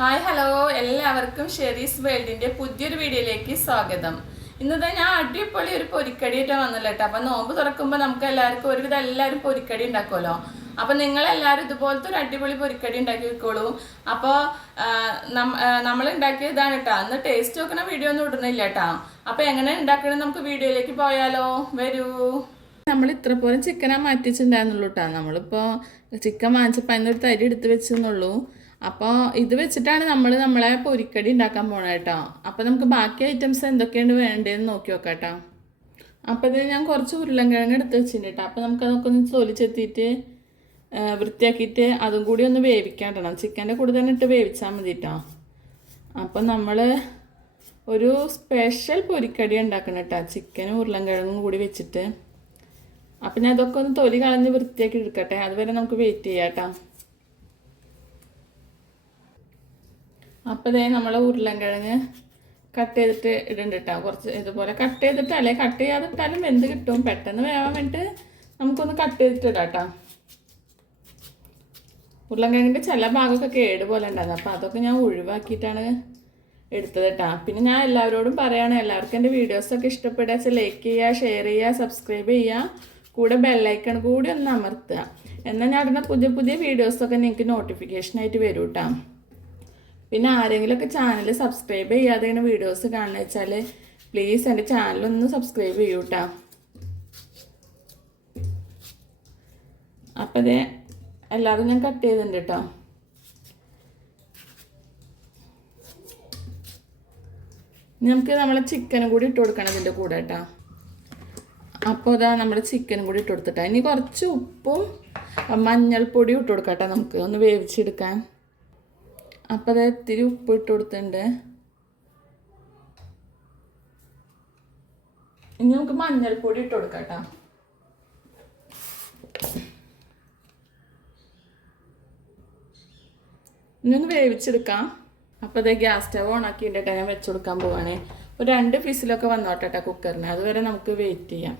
Hi hello എല്ലാവർക്കും Sherry's വേൾഡിന്റെ പുതിയൊരു വീഡിയോയിലേക്ക് സ്വാഗതം. ഇന്നത്തെ ഞാൻ അടിപൊളി ഒരു പൊരിക്കടിയായിട്ട് വന്നില്ല കേട്ടോ. അപ്പം നോമ്പ് തുറക്കുമ്പോൾ നമുക്ക് എല്ലാവർക്കും ഒരുവിധം എല്ലാവരും പൊരിക്കടി ഉണ്ടാക്കുമല്ലോ. അപ്പം നിങ്ങളെല്ലാവരും ഇതുപോലത്തെ ഒരു അടിപൊളി പൊരിക്കടി ഉണ്ടാക്കി വെക്കോളൂ. അപ്പോൾ നമ്മൾ ഉണ്ടാക്കിയതാണ് കേട്ടോ. അന്ന് ടേസ്റ്റ് നോക്കുന്ന വീഡിയോ ഒന്നും ഇടുന്നില്ല കേട്ടോ. അപ്പം എങ്ങനെ ഉണ്ടാക്കണമെന്ന് നമുക്ക് വീഡിയോയിലേക്ക് പോയാലോ, വരൂ. നമ്മൾ ഇത്ര പോലും ചിക്കനാ മാറ്റിച്ചിട്ടുണ്ടായിരുന്നുള്ളൂ കേട്ടോ. നമ്മളിപ്പോൾ ചിക്കൻ വാങ്ങിച്ചപ്പോൾ അതിനൊരു തരി എടുത്ത് വെച്ചെന്നുള്ളൂ. അപ്പോൾ ഇത് വെച്ചിട്ടാണ് നമ്മളെ പൊരിക്കടി ഉണ്ടാക്കാൻ പോണത് കേട്ടോ. അപ്പോൾ നമുക്ക് ബാക്കി ഐറ്റംസ് എന്തൊക്കെയാണ് വേണ്ടതെന്ന് നോക്കി നോക്കാം കേട്ടോ. അപ്പോൾ ഇത് ഞാൻ കുറച്ച് ഉരുളൻകിഴങ്ങ് എടുത്ത് വെച്ചിട്ടുണ്ട് കേട്ടോ. അപ്പോൾ നമുക്കതൊക്കെ ഒന്ന് തൊലിച്ചെത്തിയിട്ട് വൃത്തിയാക്കിയിട്ട് അതും കൂടി ഒന്ന് വേവിക്കാണ്ടണം. ചിക്കൻ്റെ കൂടെ തന്നെ ഇട്ട് വേവിച്ചാൽ മതി കേട്ടോ. അപ്പം നമ്മൾ ഒരു സ്പെഷ്യൽ പൊരിക്കടി ഉണ്ടാക്കണം കേട്ടോ, ചിക്കനും ഉരുളൻകിഴങ്ങും കൂടി വെച്ചിട്ട്. അപ്പം ഞാൻ അതൊക്കെ ഒന്ന് തൊലി കളഞ്ഞ് വൃത്തിയാക്കി എടുക്കട്ടെ. അതുവരെ നമുക്ക് വെയിറ്റ് ചെയ്യാം കേട്ടോ. അപ്പോൾ ഇതേ നമ്മൾ ഉരുളൻകിഴങ്ങ് കട്ട് ചെയ്തിട്ട് ഇടുന്നുണ്ട് കേട്ടോ. കുറച്ച് ഇതുപോലെ കട്ട് ചെയ്തിട്ടല്ലേ, കട്ട് ചെയ്യാതിട്ടാലും വെന്ത് കിട്ടും. പെട്ടെന്ന് വേവാൻ വേണ്ടിയിട്ട് നമുക്കൊന്ന് കട്ട് ചെയ്തിട്ട് ഇടാം കേട്ടോ. ഉരുളൻകിഴങ്ങിൻ്റെ ചില ഭാഗമൊക്കെ കേട് പോലെ ഉണ്ടായിരുന്നു. അപ്പോൾ അതൊക്കെ ഞാൻ ഒഴിവാക്കിയിട്ടാണ് എടുത്തത് കേട്ടോ. പിന്നെ ഞാൻ എല്ലാവരോടും പറയുകയാണ്, എല്ലാവർക്കും എൻ്റെ വീഡിയോസൊക്കെ ഇഷ്ടപ്പെടുക വെച്ചാൽ ലൈക്ക് ചെയ്യുക, ഷെയർ ചെയ്യുക, സബ്സ്ക്രൈബ് ചെയ്യുക, കൂടെ ബെല്ലൈക്കൺ കൂടി ഒന്ന് അമർത്തുക. എന്നാൽ ഞാൻ ഇടുന്ന പുതിയ പുതിയ വീഡിയോസൊക്കെ നിങ്ങൾക്ക് നോട്ടിഫിക്കേഷനായിട്ട് വരും കേട്ടോ. പിന്നെ ആരെങ്കിലുമൊക്കെ ചാനൽ സബ്സ്ക്രൈബ് ചെയ്യാതെയാണ് വീഡിയോസ് കാണുന്നത് വെച്ചാൽ പ്ലീസ് എൻ്റെ ചാനലൊന്ന് സബ്സ്ക്രൈബ് ചെയ്യൂ കേട്ടോ. അപ്പം അതേ എല്ലാവരും ഞാൻ കട്ട് ചെയ്തിട്ടുണ്ട് കേട്ടോ. നമുക്ക് നമ്മളെ ചിക്കനും കൂടി ഇട്ട് കൊടുക്കണം ഇതിൻ്റെ കൂടെ കേട്ടോ. അപ്പോൾ ഇതാ നമ്മുടെ ചിക്കനും കൂടി ഇട്ട് കൊടുത്തിട്ടാ. ഇനി കുറച്ച് ഉപ്പും മഞ്ഞൾപ്പൊടിയും ഇട്ട് കൊടുക്കാം കേട്ടോ, നമുക്ക് ഒന്ന് വേവിച്ചെടുക്കാൻ. അപ്പോൾ അത് ഇത്തിരി ഉപ്പ് ഇട്ട് കൊടുത്തിട്ടുണ്ട്. ഇനി നമുക്ക് മഞ്ഞൾപ്പൊടി ഇട്ട് കൊടുക്കാം കേട്ടോ. ഇനി ഒന്ന് വേവിച്ചെടുക്കാം. അപ്പോൾ അതേ ഗ്യാസ് സ്റ്റവ് ഓണാക്കിയിട്ട് കേട്ടോ ഞാൻ വെച്ച് കൊടുക്കാൻ പോവാണ്. ഒരു 2 ഫിസിലൊക്കെ വന്നോട്ടെ കേട്ടോ കുക്കറിന്, അതുവരെ നമുക്ക് വെയിറ്റ് ചെയ്യാം.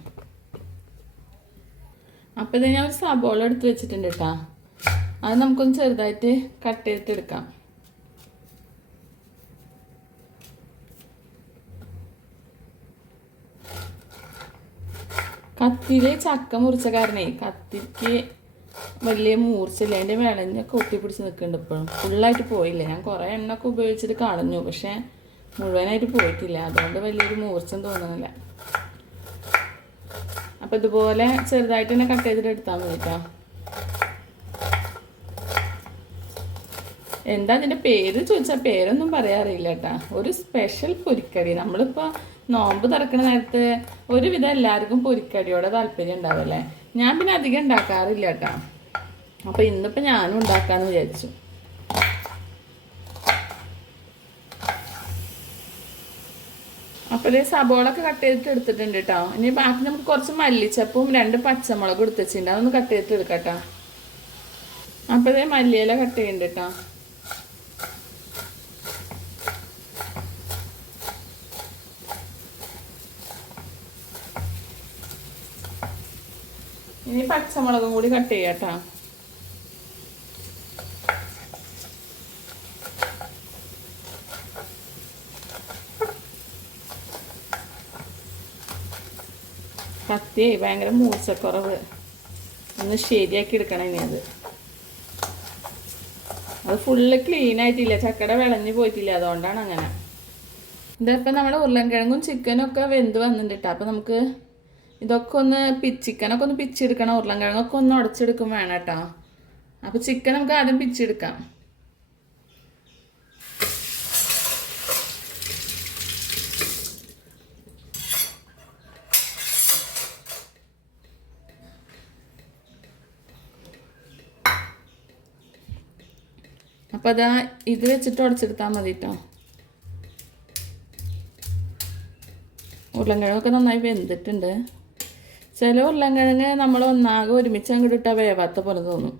അപ്പോൾ ഇത് ഞാൻ ഒരു സബോള എടുത്ത് വെച്ചിട്ടുണ്ട് കേട്ടോ. അത് നമുക്കൊന്ന് ചെറുതായിട്ട് കട്ട് ചെയ്തിട്ട് എടുക്കാം. കത്തിയിൽ ചക്ക മുറിച്ച കാരണേ കത്തിക്ക് വലിയ മൂർച്ചയില്ല, അതിൻ്റെ വിളഞ്ഞൊക്കെ ഒട്ടിപ്പിടിച്ച് നിൽക്കുന്നുണ്ട്. ഇപ്പോഴും ഫുള്ളായിട്ട് പോയില്ല. ഞാൻ കുറേ എണ്ണൊക്കെ ഉപയോഗിച്ചിട്ട് കളഞ്ഞു, പക്ഷേ മുഴുവനായിട്ട് പോയിട്ടില്ല. അതുകൊണ്ട് വലിയൊരു മൂർച്ചം തോന്നുന്നില്ല. അപ്പോൾ ഇതുപോലെ ചെറുതായിട്ട് തന്നെ കട്ട് ചെയ്തിട്ട് എടുത്താൽ മതി കേട്ടോ. എന്താ അതിൻ്റെ പേര് ചോദിച്ചാൽ പേരൊന്നും പറയാറില്ല കേട്ടോ. ഒരു സ്പെഷ്യൽ പൊരിക്കടി. നമ്മളിപ്പോൾ നോമ്പ് തുറക്കുന്ന നേരത്ത് ഒരുവിധം എല്ലാവർക്കും പൊരിക്കടിയോടെ താല്പര്യം ഉണ്ടാവല്ലേ. ഞാൻ പിന്നെ അധികം ഉണ്ടാക്കാറില്ല കേട്ടോ. അപ്പോൾ ഇന്നിപ്പോൾ ഞാനും ഉണ്ടാക്കാമെന്ന് വിചാരിച്ചു. അപ്പോൾ ഇത് സബോളൊക്കെ കട്ട് ചെയ്തിട്ട് എടുത്തിട്ടുണ്ട് കേട്ടോ. ഇനി ബാക്കി നമുക്ക് കുറച്ച് മല്ലിച്ചപ്പും 2 പച്ചമുളകും എടുത്ത് വെച്ചിട്ടുണ്ട്, അതൊന്ന് കട്ട് ചെയ്തിട്ട് എടുക്കാം കേട്ടോ. അപ്പോൾ ഇതേ മല്ലിയില കട്ട് ചെയ്യുന്നുണ്ട് കേട്ടോ. ഇനി പച്ചമുളകും കൂടി കട്ട് ചെയ്യാം കേട്ടോ. കത്തി ഭയങ്കര മൂർച്ചക്കുറവ്, ഒന്ന് ശരിയാക്കി എടുക്കണം. ഇനി അത് ഫുള്ള് ക്ലീൻ ആയിട്ടില്ല, ചക്കട വിളഞ്ഞു പോയിട്ടില്ല, അതുകൊണ്ടാണ് അങ്ങനെ. ഇതിപ്പോൾ നമ്മുടെ ഉരുളൻകിഴങ്ങും ചിക്കനും ഒക്കെ വെന്ത് വന്നിട്ടുണ്ട് കേട്ടോ. അപ്പോൾ നമുക്ക് ഇതൊക്കെ ഒന്ന് ചിക്കനൊക്കെ ഒന്ന് പിച്ചെടുക്കണം, ഉരുളൻകിഴങ്ങൊക്കെ ഒന്ന് ഉടച്ചെടുക്കും വേണം കേട്ടോ. അപ്പോൾ ചിക്കൻ നമുക്ക് ആദ്യം പിച്ചെടുക്കാം. അപ്പോൾ അതാ ഇത് വെച്ചിട്ട് ഉടച്ചെടുത്താൽ മതി കേട്ടോ. ഉരുളൻകിഴങ്ങൊക്കെ നന്നായി വെന്തിട്ടുണ്ട്. ചില ഉരുളൻകിഴങ്ങ് നമ്മൾ ഒന്നാകെ ഒരുമിച്ച് അങ്ങോട്ട് ഇട്ടാൽ വേവാത്ത പോലെ തോന്നും.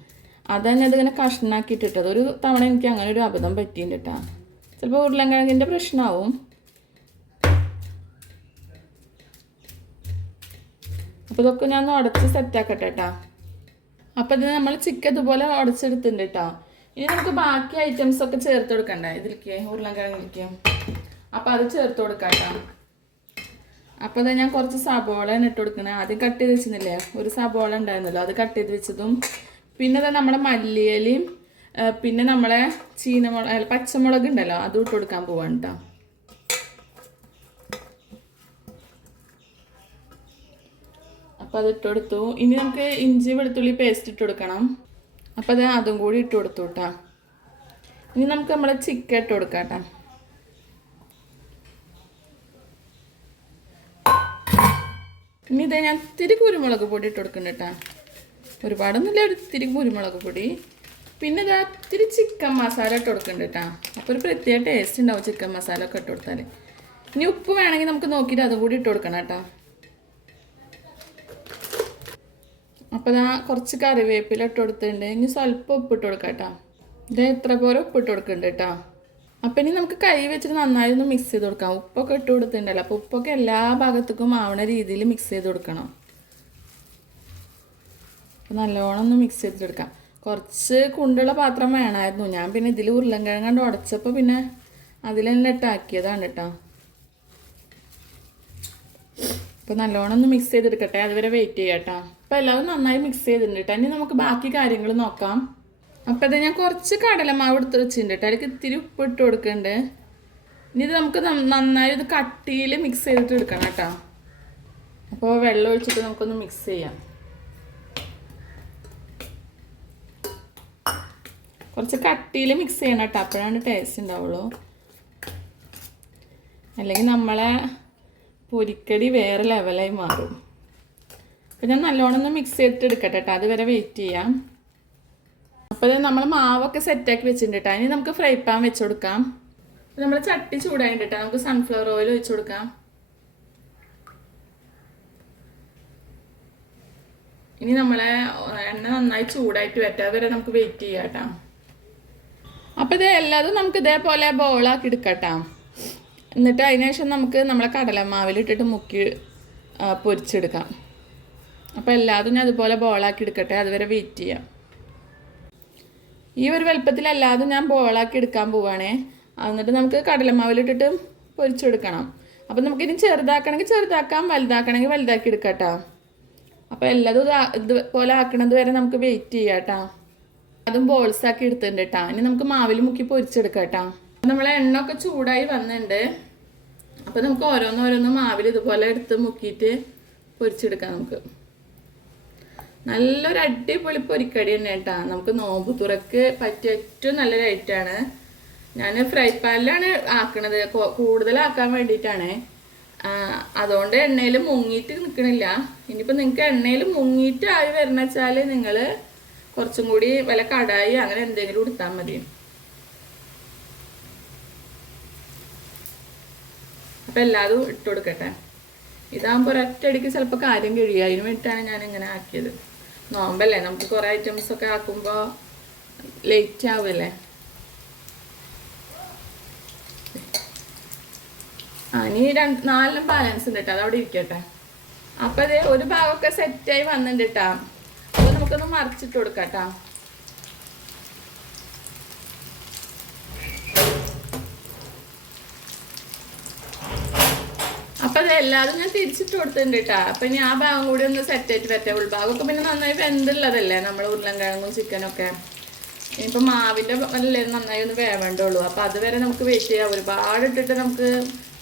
അതന്നെ അതിങ്ങനെ കഷ്ണാക്കിയിട്ടിട്ടത് ഒരു തവണ എനിക്ക് അങ്ങനെ ഒരു അബദ്ധം പറ്റിയിട്ടുണ്ട് കേട്ടോ. ചിലപ്പോൾ ഉരുളൻകിഴങ്ങിൻ്റെ പ്രശ്നമാവും. അപ്പോൾ ഇതൊക്കെ ഞാൻ ഒന്ന് ഉടച്ച് സെറ്റാക്കട്ടെ കേട്ടോ. അപ്പോൾ ഇത് നമ്മൾ ചിക്കൻ ഇതുപോലെ ഉടച്ചെടുത്തിട്ടുണ്ട് കേട്ടോ. ഇനി നമുക്ക് ബാക്കി ഐറ്റംസ് ഒക്കെ ചേർത്ത് കൊടുക്കണ്ടേ ഇതിലേക്ക് ഉരുളൻകിഴങ്ങിലേക്ക്. അപ്പോൾ അത് ചേർത്ത് കൊടുക്കാം കേട്ടോ. അപ്പോൾ അത് ഞാൻ കുറച്ച് സബോളയാണ് ഇട്ട് കൊടുക്കണേ. ആദ്യം കട്ട് ചെയ്ത് വെച്ചിരുന്നില്ലേ, ഒരു സബോള ഉണ്ടായിരുന്നല്ലോ, അത് കട്ട് ചെയ്ത് വെച്ചതും പിന്നെ അത് നമ്മുടെ മല്ലിയിലയും പിന്നെ നമ്മളെ പച്ചമുളക് ഉണ്ടല്ലോ അതും ഇട്ട് കൊടുക്കാൻ പോവാണ് കേട്ടോ. അപ്പോൾ അത് ഇട്ട് കൊടുത്തു. ഇനി നമുക്ക് ഇഞ്ചി വെളുത്തുള്ളി പേസ്റ്റ് ഇട്ട് കൊടുക്കണം. അപ്പോൾ അത് അതും കൂടി ഇട്ട് കൊടുത്തു കേട്ടോ. ഇനി നമുക്ക് നമ്മളെ ചിക്കൻ ഇട്ട് കൊടുക്കാം കേട്ടോ. ഇനി ഇതേ ഞാൻ ഇത്തിരി കുരുമുളക് പൊടി ഇട്ട് കൊടുക്കുന്നുണ്ട് കേട്ടോ. ഒരുപാടൊന്നുമില്ല, ഒരു ഇത്തിരി കുരുമുളക് പൊടി. പിന്നെ ഇതാ ഇത്തിരി ചിക്കൻ മസാല ഇട്ട് കൊടുക്കുന്നുണ്ട് കേട്ടോ. അപ്പോൾ ഒരു പ്രത്യേക ടേസ്റ്റ് ഉണ്ടാവും ചിക്കൻ മസാല ഒക്കെ ഇട്ട് കൊടുത്താൽ. ഇനി ഉപ്പ് വേണമെങ്കിൽ നമുക്ക് നോക്കിയിട്ട് അതും കൂടി ഇട്ട് കൊടുക്കണം കേട്ടോ. അപ്പോൾ ഇതാ കുറച്ച് കറിവേപ്പില ഇട്ട് കൊടുത്തിട്ടുണ്ട്. ഇനി സ്വല്പം ഉപ്പ് ഇട്ട് കൊടുക്കാം കേട്ടോ. ഇത് എത്ര പോലെ ഉപ്പ് ഇട്ട് കൊടുക്കുന്നുണ്ട് കേട്ടോ. അപ്പം ഇനി നമുക്ക് കൈ വെച്ചിട്ട് നന്നായി ഒന്ന് മിക്സ് ചെയ്ത് കൊടുക്കാം. ഉപ്പൊക്കെ ഇട്ട് കൊടുത്തിട്ടുണ്ടല്ലോ, അപ്പോൾ ഉപ്പൊക്കെ എല്ലാ ഭാഗത്തേക്കും ആവണ രീതിയിൽ മിക്സ് ചെയ്ത് കൊടുക്കണം. അപ്പോൾ നല്ലോണം ഒന്ന് മിക്സ് ചെയ്തെടുക്കാം. കുറച്ച് കുണ്ടുള്ള പാത്രം വേണമായിരുന്നു. ഞാൻ പിന്നെ ഇതിൽ ഉരുളൻകിഴങ്ങ് ഉടച്ചപ്പോൾ പിന്നെ അതിൽ തന്നെ ഇട്ടാക്കിയതാണ് കേട്ടോ. അപ്പോൾ നല്ലോണം ഒന്ന് മിക്സ് ചെയ്തെടുക്കട്ടെ, അതുവരെ വെയിറ്റ് ചെയ്യാം കേട്ടോ. അപ്പോൾ എല്ലാവരും നന്നായി മിക്സ് ചെയ്തിട്ടുണ്ട് കേട്ടോ. ഇനി നമുക്ക് ബാക്കി കാര്യങ്ങൾ നോക്കാം. അപ്പോൾ ഇത് ഞാൻ കുറച്ച് കടലമാവ് എടുത്ത് വെച്ചിട്ടുണ്ട് കേട്ടോ. അതിലേക്ക് ഇത്തിരി ഉപ്പ് ഇട്ട് കൊടുക്കുന്നുണ്ട്. ഇനി ഇത് നമുക്ക് നന്നായി ഇത് കട്ടിയിൽ മിക്സ് ചെയ്തിട്ട് എടുക്കണം കേട്ടോ. അപ്പോൾ വെള്ളം ഒഴിച്ചിട്ട് നമുക്കൊന്ന് മിക്സ് ചെയ്യാം. കുറച്ച് കട്ടിയിൽ മിക്സ് ചെയ്യണം കേട്ടോ, അപ്പോഴാണ് ടേസ്റ്റ് ഉണ്ടാവുള്ളൂ. അല്ലെങ്കിൽ നമ്മളെ പൊരിക്കടി വേറെ ലെവലായി മാറും. അപ്പോൾ ഞാൻ നല്ലോണം ഒന്ന് മിക്സ് ചെയ്തിട്ട് എടുക്കട്ടെ കേട്ടോ, അതുവരെ വെയിറ്റ് ചെയ്യാം. അപ്പോൾ നമ്മൾ മാവൊക്കെ സെറ്റാക്കി വെച്ചിട്ടുണ്ട് കേട്ടോ. ഇനി നമുക്ക് ഫ്രൈ പാൻ വെച്ച് കൊടുക്കാം. നമ്മൾ ചട്ടി ചൂടായിട്ട് കേട്ടോ, നമുക്ക് സൺഫ്ലവർ ഓയിൽ ഒഴിച്ച് കൊടുക്കാം. ഇനി നമ്മളെ എണ്ണ നന്നായി ചൂടായിട്ട് വരട്ടെ, അതുവരെ നമുക്ക് വെയിറ്റ് ചെയ്യാം കേട്ടോ. അപ്പോൾ ഇത് എല്ലാതും നമുക്ക് ഇതേപോലെ ബോളാക്കി എടുക്കട്ടോ. എന്നിട്ട് അതിനുശേഷം നമുക്ക് നമ്മളെ കടലമാവിലിട്ടിട്ട് മുക്കി പൊരിച്ചെടുക്കാം. അപ്പോൾ എല്ലാതും ഞാൻ അതുപോലെ ബോളാക്കി എടുക്കട്ടെ, അതുവരെ വെയിറ്റ് ചെയ്യാം. ഈ ഒരു വലുപ്പത്തിൽ എല്ലാതും ഞാൻ ബോളാക്കി എടുക്കാൻ പോവുകയാണേ. എന്നിട്ട് നമുക്ക് കടലമാവിലിട്ടിട്ട് പൊരിച്ചെടുക്കണം. അപ്പോൾ നമുക്കിനി ചെറുതാക്കണമെങ്കിൽ ചെറുതാക്കാം, വലുതാക്കണമെങ്കിൽ വലുതാക്കി എടുക്കാം കേട്ടോ. അപ്പോൾ എല്ലാതും ഇതുപോലെ ആക്കണത് വരെ നമുക്ക് വെയിറ്റ് ചെയ്യാം കേട്ടോ. അതും ബോൾസാക്കി എടുത്തിട്ടുണ്ട് കേട്ടോ. ഇനി നമുക്ക് മാവിൽ മുക്കി പൊരിച്ചെടുക്കാം കേട്ടോ. നമ്മളെ എണ്ണ ഒക്കെ ചൂടായി വന്നിട്ടുണ്ട്. അപ്പോൾ നമുക്ക് ഓരോന്നോരോന്ന് മാവിൽ ഇതുപോലെ എടുത്ത് മുക്കിയിട്ട് പൊരിച്ചെടുക്കാം. നമുക്ക് നല്ലൊരു അടിപൊളി പൊരിക്കടി തന്നെ കേട്ടോ. നമുക്ക് നോമ്പ് തുറക്ക് പറ്റിയ ഏറ്റവും നല്ലൊരു ഐറ്റമാണ്. ഞാൻ ഫ്രൈ പാനിലാണ് ആക്കണത്, കൂടുതലാക്കാൻ വേണ്ടിയിട്ടാണ്. അതുകൊണ്ട് എണ്ണയിൽ മുങ്ങിയിട്ട് നിൽക്കണില്ല. ഇനിയിപ്പോൾ നിങ്ങൾക്ക് എണ്ണയിൽ മുങ്ങിയിട്ട് ആയി വരണം വെച്ചാൽ നിങ്ങൾ കുറച്ചും കൂടി വല്ല കടായി അങ്ങനെ എന്തെങ്കിലും എടുത്താൽ മതി. അപ്പം എല്ലാതും ഇട്ട് കൊടുക്കട്ടെ. ഇതാകുമ്പോൾ ഒരൊറ്റയടിക്ക് ചിലപ്പോൾ കാര്യം കഴിയുക. അതിന് വേണ്ടിയിട്ടാണ് ഞാൻ ഇങ്ങനെ ആക്കിയത്. നോമ്പല്ലേ, നമുക്ക് കുറേ ഐറ്റംസ് ഒക്കെ ആക്കുമ്പോൾ ലേറ്റ് ആവുമല്ലേ. ഇനി 4 ബാലൻസ് ഉണ്ട് കേട്ടോ, അതവിടെ ഇരിക്കട്ടെ. അപ്പം അത് ഒരു ഭാഗമൊക്കെ സെറ്റായി വന്നിട്ടുണ്ട് കേട്ടോ. അപ്പോൾ നമുക്കൊന്ന് മറിച്ചിട്ട് കൊടുക്കാം കേട്ടോ. അപ്പം അത് എല്ലാതും ഞാൻ തിരിച്ചിട്ട് കൊടുത്തിട്ടുണ്ട് കേട്ടോ. അപ്പം ഇനി ആ ഭാഗം കൂടി ഒന്ന് സെറ്റായിട്ട് വരട്ടെ. ഉൾഭാഗമൊക്കെ പിന്നെ നന്നായി വെന്തുള്ളതല്ലേ, നമ്മൾ ഉരുളൻകിഴങ്ങും ചിക്കനൊക്കെ. ഇനിയിപ്പോൾ മാവിൻ്റെ അല്ലേ നന്നായി ഒന്ന് വേവേണ്ടുള്ളൂ. അപ്പം അതുവരെ നമുക്ക് വെയിറ്റ് ചെയ്യാം. ഒരുപാട് ഇട്ടിട്ട് നമുക്ക്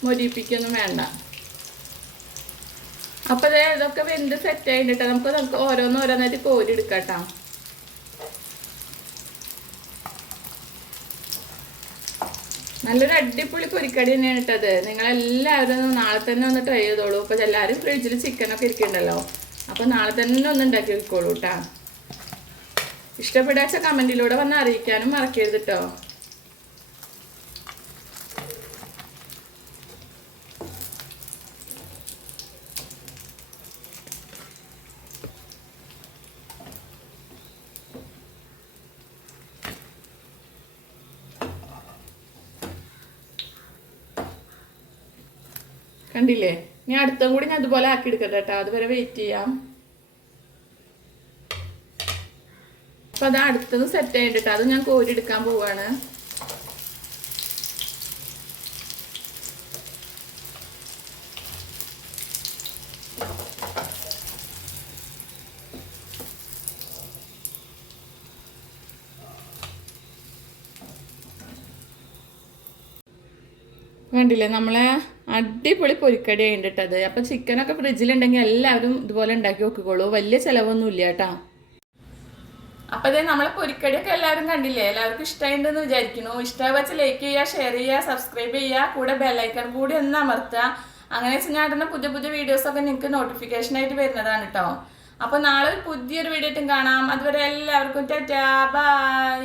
മൊരിപ്പിക്കൊന്നും വേണ്ട. അപ്പോൾ അത് ഇതൊക്കെ വെന്ത് സെറ്റായിട്ട് നമുക്ക് ഓരോന്നോരോന്നായിട്ട് കോരി എടുക്കാം കേട്ടോ. നല്ലൊരു അടിപൊളി പൊരിക്കടി തന്നെയാണ് ഇട്ടത്. നിങ്ങളെല്ലാവരും നാളെ തന്നെ ഒന്ന് ട്രൈ ചെയ്തോളൂ. അപ്പോൾ എല്ലാവരും ഫ്രിഡ്ജിൽ ചിക്കനൊക്കെ ഇരിക്കുന്നുണ്ടല്ലോ, അപ്പോൾ നാളെ തന്നെ ഒന്ന് ഉണ്ടാക്കി വെക്കോളൂ കേട്ടോ. ഇഷ്ടപ്പെടാച്ച കമൻറ്റിലൂടെ വന്ന് അറിയിക്കാനും മറക്കരുത് കേട്ടോ. കണ്ടില്ലേ, ഇനി അടുത്തും കൂടി ഞാൻ അതുപോലെ ആക്കി എടുക്കട്ടെ കേട്ടോ. അതുവരെ വെയിറ്റ് ചെയ്യാം. അപ്പം അപ്പോൾ അത് അടുത്തത് സെറ്റ് ആയിട്ടിട്ട് അത് ഞാൻ കോരി എടുക്കാൻ പോവാണ്. കണ്ടില്ലേ നമ്മളെ അടിപൊളി പൊരിക്കടി ആയിട്ടിട്ടത്. അപ്പം ചിക്കനൊക്കെ ഫ്രിഡ്ജിലുണ്ടെങ്കിൽ എല്ലാവരും ഇതുപോലെ ഉണ്ടാക്കി നോക്കിക്കോളൂ, വലിയ ചിലവൊന്നും ഇല്ല കേട്ടോ. അപ്പം അതേ നമ്മളെ പൊരിക്കടിയൊക്കെ എല്ലാവരും കണ്ടില്ലേ, എല്ലാവർക്കും ഇഷ്ടമായിട്ടുണ്ടെന്ന് വിചാരിക്കുന്നു. ഇഷ്ടമായി വെച്ച് ലൈക്ക് ചെയ്യുക, ഷെയർ ചെയ്യുക, സബ്സ്ക്രൈബ് ചെയ്യുക, കൂടെ ബെല്ലൈക്കൺ കൂടി ഒന്ന് അമർത്തുക. അങ്ങനെ വെച്ച് ഞാൻ ഇടുന്ന പുതിയ പുതിയ വീഡിയോസൊക്കെ നിങ്ങൾക്ക് നോട്ടിഫിക്കേഷനായിട്ട് വരുന്നതാണ് കേട്ടോ. അപ്പോൾ നാളെ പുതിയൊരു വീഡിയോ ആയിട്ടും കാണാം. അതുവരെ എല്ലാവർക്കും ടാറ്റാ ബൈ.